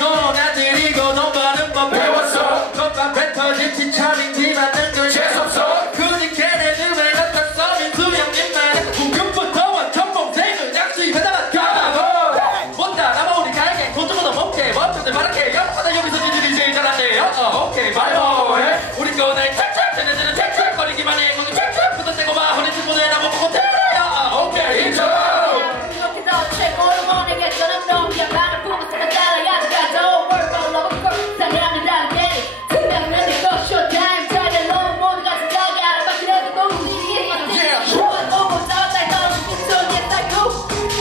너나 들이고 너 많은 법 배웠어 너가 뱉어진 칭찬인 네 맞는 걸 재수없어 굳이 걔네들 왜 갖다 써민 수영님만 궁금부터 완전 봉생을 약수입 해달라 가고 못다 나만 우리 갈게 돈 주고 너 먹게 멈춰들 말할게 영화다 여기서 니들이 제일 잘한대요 오케이 말해 뭐해 우리 거날 탁탁 쟤네들은 탁탁거리기만 해 거기 탁탁 붙어대고 막 허리 뒷부분에 나보고 못해 오케이 인정 이렇게 더 최고로 보내게 저는 너야 나를 보고 싶어 따라야지 가도 work all over girl 사랑하는 다르게 분명히 내 거 showtime 잘해 너무 모두 같이 가게 알아봤기라도 또 우리 좋아 너무 싸웠다 너무 기존에 살고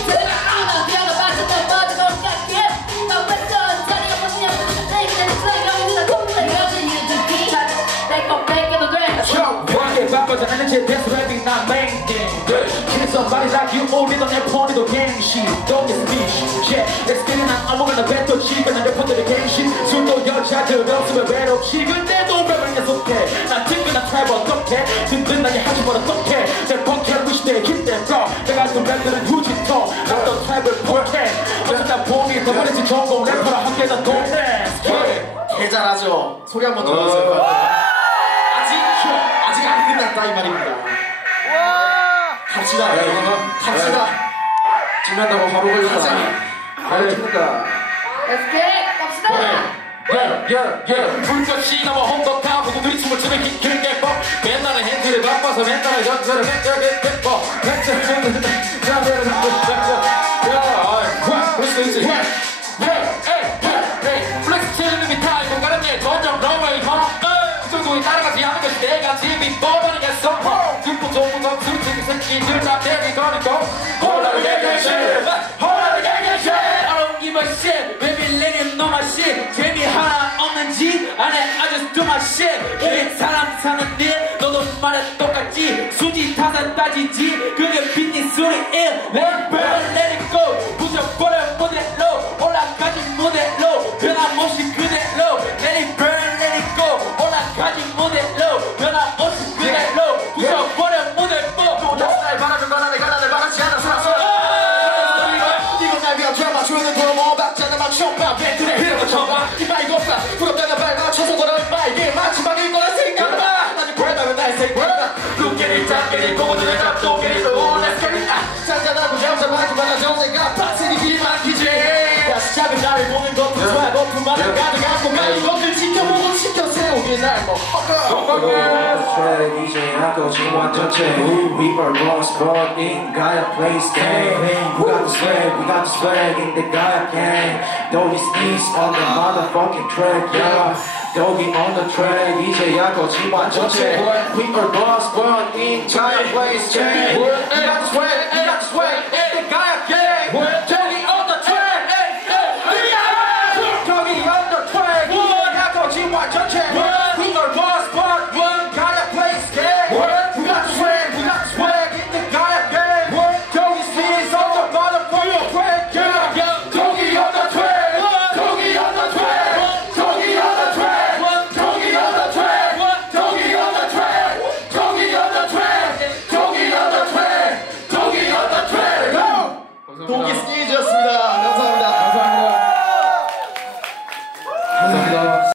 내가 아마 되어가 빠졌던 모든 걸 깎게 너 뺐던 자리가 뭐냐 내게 내가 동생 여진 유주기 내거 뺏겨도 돼 Yo, 바빠져 하는지 that's rapping not main thing Kill somebody like you 우리도 내 폰에도 갱신 Don't get speech Yeah, let's get it 난 아무거나 뱉었지 그냥 내 폰들의 갱신 술도 여자들 없으면 외롭지 근데도 랩을 계속해 난 튕겨난 트랩 어떡해 든든하게 하지 뭘 어떡해 내 펑크를 위시대 기대 bro 내가 또 랩들은 휴지통 나도 트랩을 포켓 어쩌다 보니 더 버리지 전공 래퍼라 함께 다 동네 개 잘하죠 소리 한번 들어주세요 아직 안 끝났다 이 말입니다 갑시다 갑시다 지난다고 바로 걸렸다 알겠습니다 Let's get it 갑시다 불꽃이 넘어 홍덕하고 우리 춤을 추는 길게 뻑 맨날은 핸들에 바빠서 맨날은 연설을 맨날에 뻑 맨날은 그럴 수 있지 플렉스 치는 놈이 다 알고 가는데 전적 너의 그 정도에 따라가지 않은 것이 내가 집이 뻔하겠어 육부 좋은 건 솔직히 새끼들 다 내리거리고 호라를 개개시 호라를 개개시 I don't give a shit baby 내겐 no my shit 재미 하나 없는지 안해 I just do my shit 이게 사람 사는 일 너도 말해 똑같지 수지 타산 따지지 그게 비즈니스리 일 Let it burn let it go 부셔버려 모델로 올라가지 모델로 변함없이 그대로 Let it burn let it go 올라가지 모델로 변함없이 그대로 부셔버려 모델로 또 다시 날 바라는 거나 내가 나를 바라지 않아 살았어 이건 날 위한 드라마 주연은 돌아모 박자는 맞춰봐 밴드네 이런 거 쳐봐 이 말이 없다 부럽다가 발 맞춰서 돌아올 마 이게 마지막일 거라 생각해봐 아직 보여다면 날 생각해봐 눈길이 짝길이 고무줄을 잡고 길이 또 Let's get it 잔잔하고 잠잠하고 많아 정세가 빡세게 길만 기지 다시 작은 나를 보는 것도 좋아 높은 말을 가져가고 많은 것들 지켜보고 지켜 세우길 날 DJ하고 지금 완전 체 We are lost but in Gaia place game We got the swag in the Gaia gang Doggy sneeze on the motherfucking track yeah Doggy on the track DJ하고 지금 완전 체 We are lost but in Gaia place game We got the swag in the Gaia gang Doggy on the track Doggy on the track DJ하고 지금 완전 체